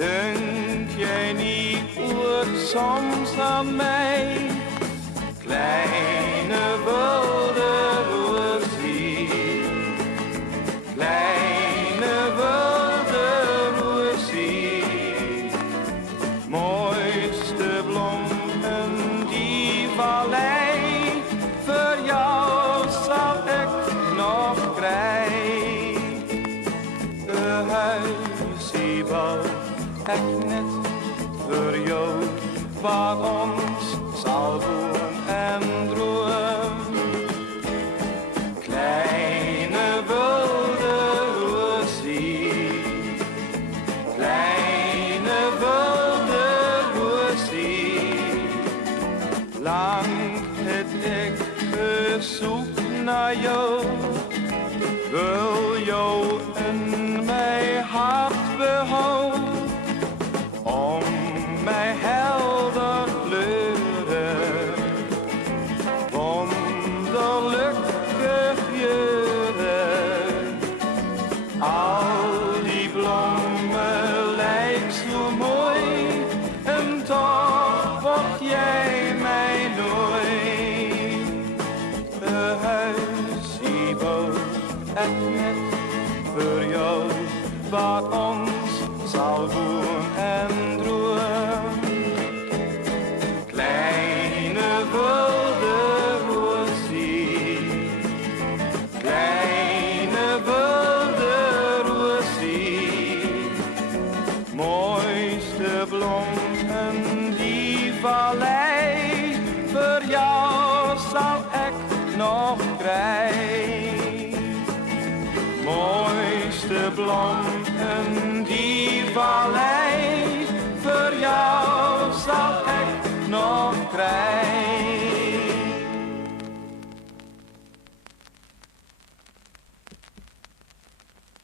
Denk jij niet ooit soms aan mij, kleine wilde rosie, kleine wilde rosie, mooiste bloem in die vallei, voor jou zal ik nog krijgen. De huisie bouw ik net voor jou, waar ons zal woon en droom. Kleine wilde rosie, kleine wilde rosie, lang het ik gezocht naar jou, wil jou in mijn hart behouden. Om mij helder kleuren, wonderlijke geuren. Al die bloemen lijkt zo mooi, en toch word jij mij nooit. De huisie bouw ik net voor jou, waar ons zal woon en droom. Kleine wilde rosie, kleine wilde rosie, mooiste bloem in die vallei, voor jou zal ik nog krijgen. Mooiste bloem in die vallei.